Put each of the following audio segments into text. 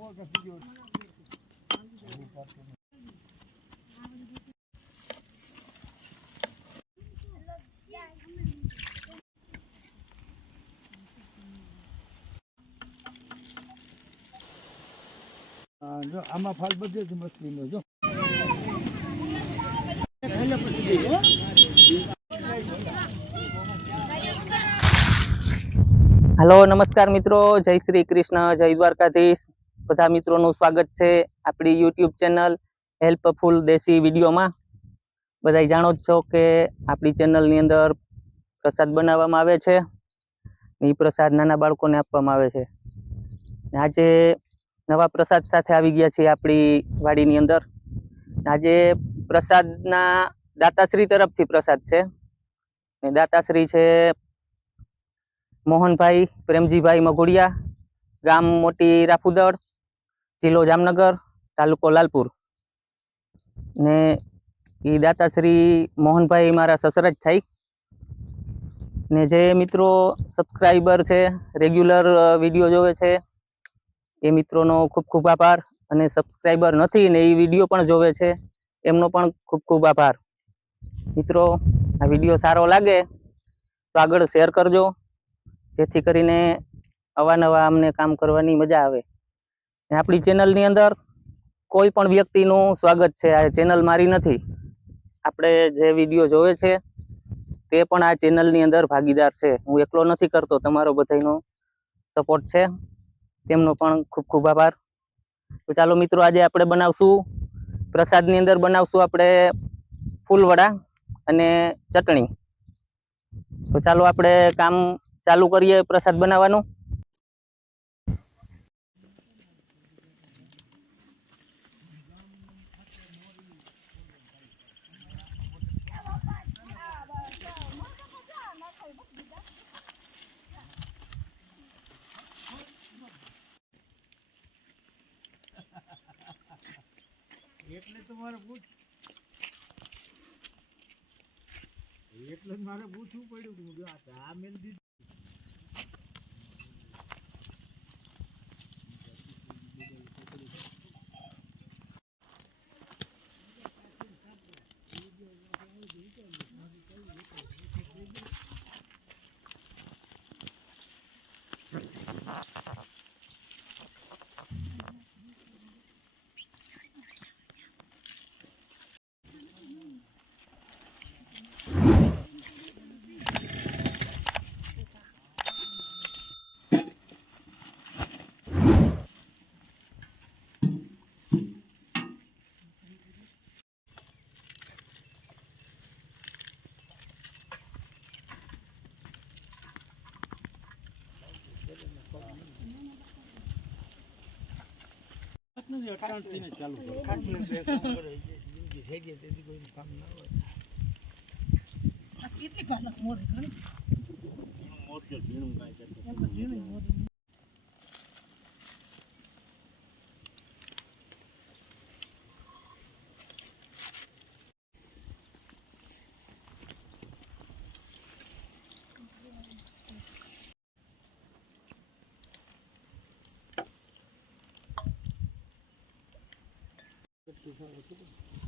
જો આમાં ફાલ બધે જ મછલીનો જો हेलो नमस्कार मित्रों, जय श्री कृष्ण, जय द्वारकाधीश। बधा मित्रों स्वागत है अपनी यूट्यूब चेनल हेल्पफुल देशी विडियो में। बधाई जाणो छो कि अपनी चेनल नी अंदर प्रसाद बनाववामां आवे छे। ई प्रसाद नाना बाळकोने आपवामां आवे छे। आजे नवा प्रसाद साथे आवी गया छे अपनी वाडीनी अंदर। आजे प्रसादना दाताश्री तरफथी प्रसाद छे। दाताश्री छे मोहनभाई प्रेमजीभाई मघोड़िया, गाम मोटी राफुदड़, जिल्लो जामनगर, तालुको लालपुर। ने ई दाताश्री मोहनभाई मारा ससरा ज थाय। ने जे मित्रों सब्सक्राइबर छे, रेग्युलर विडियो जोवे छे, ए मित्रोनो खूब खूब आभार। अने सब्सक्राइबर नथी ने ई विडियो पण जोवे छे एमनो पण खूब खूब आभार। मित्रों आ विडियो सारो लागे तो आगळ शेर करजो, जेथी करीने अवानवा अमने काम करवानी मजा आवे। आपणी चेनलनी अंदर कोई पण व्यक्तिनुं स्वागत छे। आ चेनल मारी नथी, आपणे जे विडियो जोवे छे ते पण आ चेनलनी अंदर भागीदार छे। हुं एकलो नथी करतो, तमारो बधायनो सपोर्ट छे, तेमनो पण खूब खूब आभार। तो चालो मित्रों आज आपणे बनावशुं प्रसादनी अंदर बनावशुं आपणे फूलवड़ा अने चटणी। तो चालो आपणे काम चालू करिए प्रसाद बनाववानुं। એટલે તો મારે એટલે મારે પૂછવું પડ્યું કે આ મેલ દીધું।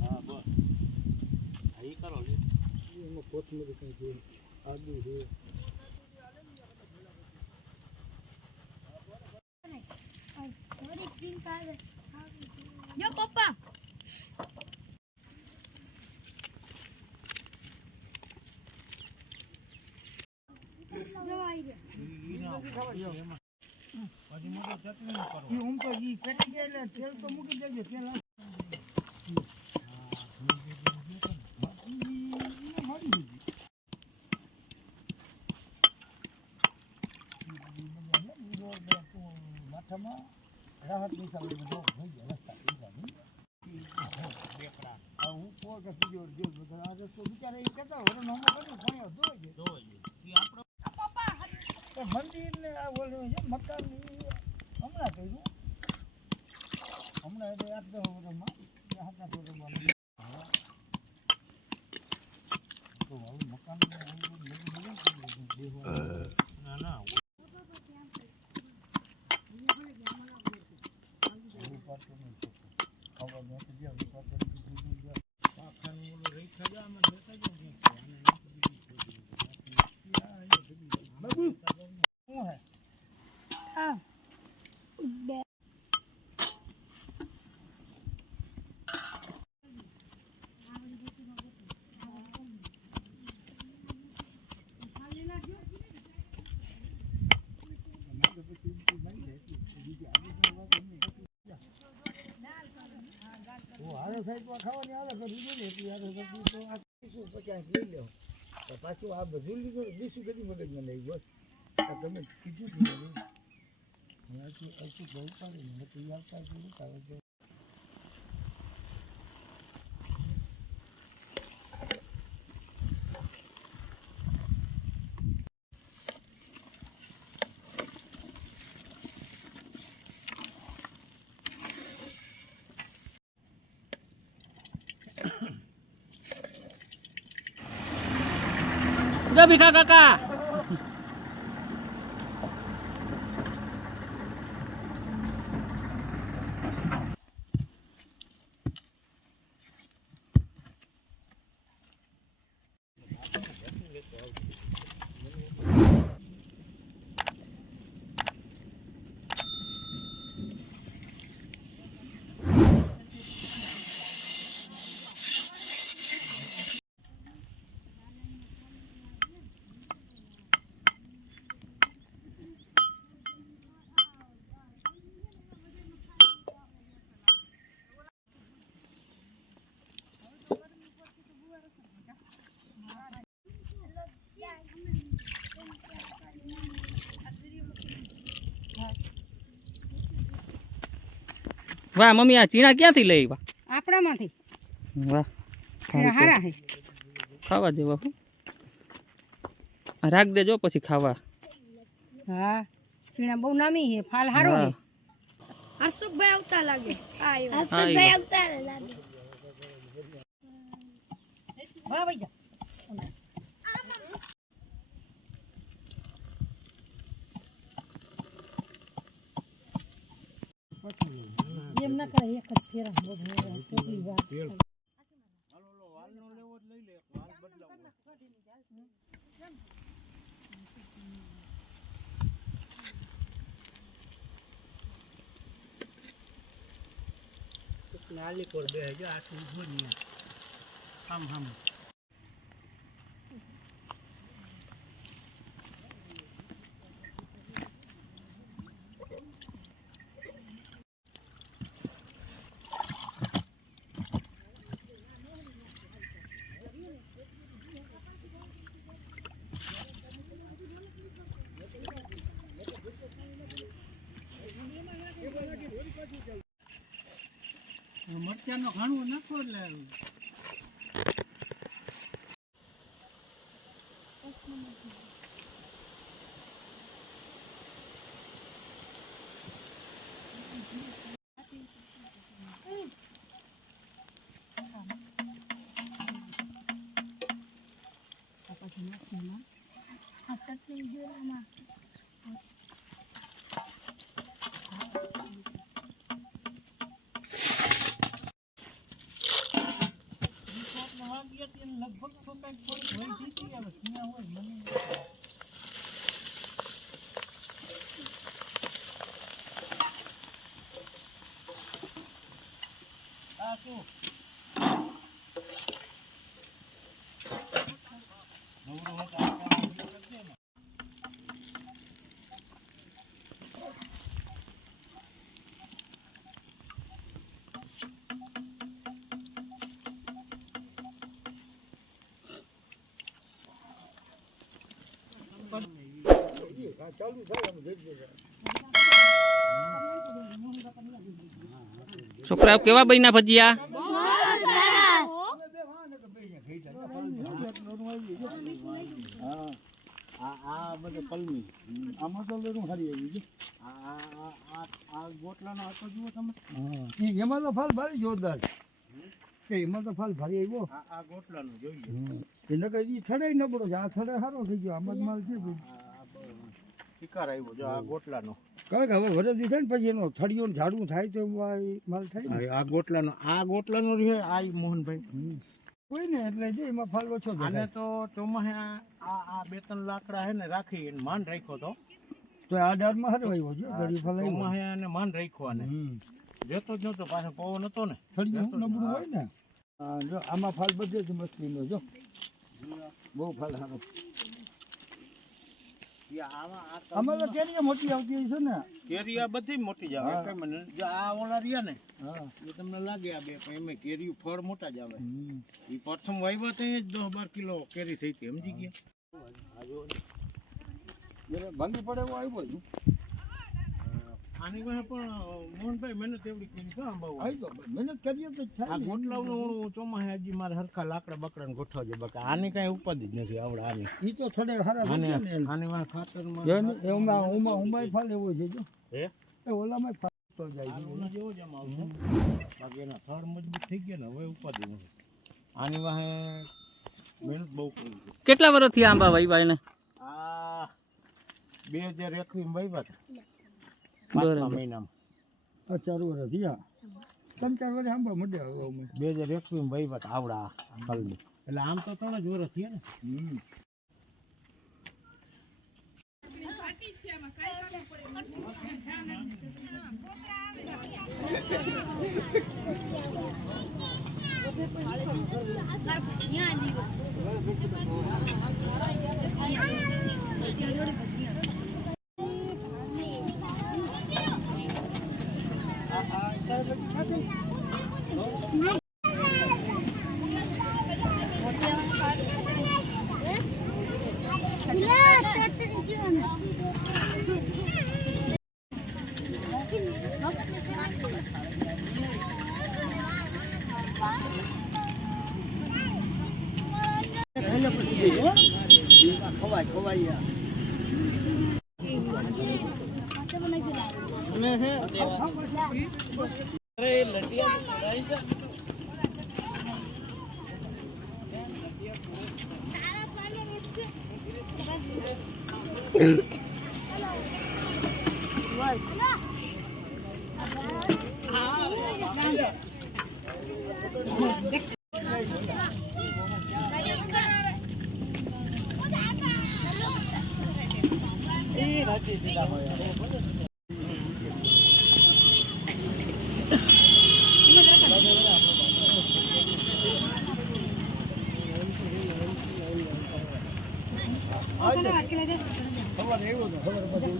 हाँ बस यही करो ये कोथमीर कहीं जो आलू है यो पप्पा तेल तो मूकी देजे तेल માથામાં રાહત ની સામે બધો થઈ ગયા રસ્તા બેકડા હું ફોર કે જો બધા આ રસ્તો વિચારે એ કહેતા હવે નોમો કર્યું પણ જોઈ એ આપણો પપ્પા મંદિર ને આ ઓલું છે મકાન હમણાં કર્યું હમણાં એટલે 8-10 વર્ષમાં 7-8 વર્ષમાં તો હવે મકાન ના ના ખબર નથી જે વિચાર કરી દીધું છે પાખાનું ઓલું રહી ખજા આમાં દેતા જો કે આને બાબુ શું હે હા બે સાઈડમાં ખાવાની આવે કરી દે ને એટલી યાર તો આ 50 લઈ લો તો પાછું આ બધું લીધું દીસું કદી મગજમાં લઈ ગયો તમે કીધું કે હું બહુ પાડી ને તો યાર પાછું તારે જો ભીખા કાકા વાહ મમ્મી આ ચીણા ક્યાંથી લઈ આવ્યા આપણામાંથી વાહ હારા હે ખાવા જેવા હું રાખ દેજો પછી ખાવા હા ચીણા બહુ નામી હે ફાલ હારો હે હર્ષુકભાઈ આવતા લાગે હર્ષુકભાઈ આવતા લાગે વાહ ભાઈ જા એમ ના કરે એક જ ફેરા કેટલી વાર નાલી કોર બે જો આખું ભૂની હમ મરચાનો ઘણું નાખો એટલે લગભગ તો કંઈક થોડી હોય જીતી આવે ત્યાં હોય મને આ શું નવરો હતો આ કામ કરજે ને ચાલુ છોકરાઓ કેવા બન્યા ભજીયા આ બધે કલમી આમાં તો લેરું હારી આવી છે આ ગોટલાનો આટો જુઓ તમે એમાં તો ફાલ ભારી જોરદાર કે એમાં તો ફાલ ભારી આવ્યો આ ગોટલાનો જોઈએ એને કઈ થડે નબળો છે આ થડે સારો થઈ ગયો આમાં માલ છે શિકાર આવ્યો જો આ ગોટલાનો. કારણ કે હવે વરદી થાય ને પછી એનો થળિયો ને ઝાડવું થાય તો માલ થાય ને. આ ગોટલાનો રહ્યો આ ઈ મોહનભાઈ. કોઈ ને એટલે જો એમાં ફાલ ઓછો આને દેખાય. તો ચોમાહે આ 2-3 લાકડા હે ને રાખી એને માન રાખ્યો તો. તો આ ડાળમાં હરવાયો છે ગરી ફાલ આવ્યો. ચોમાહે આને માન રાખ્યો આને. જતો જ નતો પાછો પવન હતો ને. થળિયું નબળું હોય ને. હા, જો આમાં ફાલ બધે જ મછલીનો જો બહુ ફાલ સારો. આમાં તો કેરીઓ મોટી આવતી હોય છે ને. કેરી આ બધી મોટી જ આવે. હા. કઈ મને જો આ ઓલા રહ્યા ને હા. એ તમને લાગે આ બે પણ એમાં કેરી ફળ મોટા જ આવે. એ પ્રથમ વાવ્યા ત્યાં જ 10-12 કિલો કેરી થઈ હતી સમજી ગયા. જરા ભાંગી પડે એવો આવ્યો છું. આની વાહે પણ મોહનભાઈ મહેનત એવડી કરી છે આંબાઓ. આવી તો મહેનત કરીએ તો જ થાય આ ને. ગોટલાવનું ચોમાહે હજી મારે હરખા લાકડા બકડા ગોઠવજે બાકી આની કઈ ઉપાધિ જ નથી આવડે આની. ઈ તો થડે હારા થઈ ગયા ને એને. આની વાહે ખાતરમાં ઉમાય ફાલ એવો છે જો. હે એ ઓલામાં ફાલ તો જાય છે. આનો જેવો જ આમ આવશે બાકી એના થડ મજબૂત થઈ ગયા ને હવે ઉપાધિ નથી. આની વાહે મહેનત બહુ કરી છે. કેટલા વર્ષથી આંબા વાવ્યા એને? આ 2021 માં વાવ્યા હતા. બરાબર. 5મા મહિનામાં 4 વર્ષ થયા. 3-4 વર્ષ આંબા મળે હવે અમે. 2021 માં વાવ્યા હતા આવડા ફળની. એટલે આમ તો 3 જ વર્ષ થયા ને. ખવાય ખબર એવું તો ખબર પછી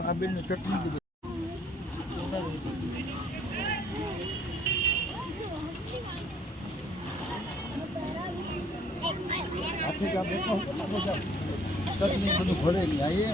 આ બેનનું ચટણી હાથી કા બેઠો ચટણી બધું ભરેલી આવીએ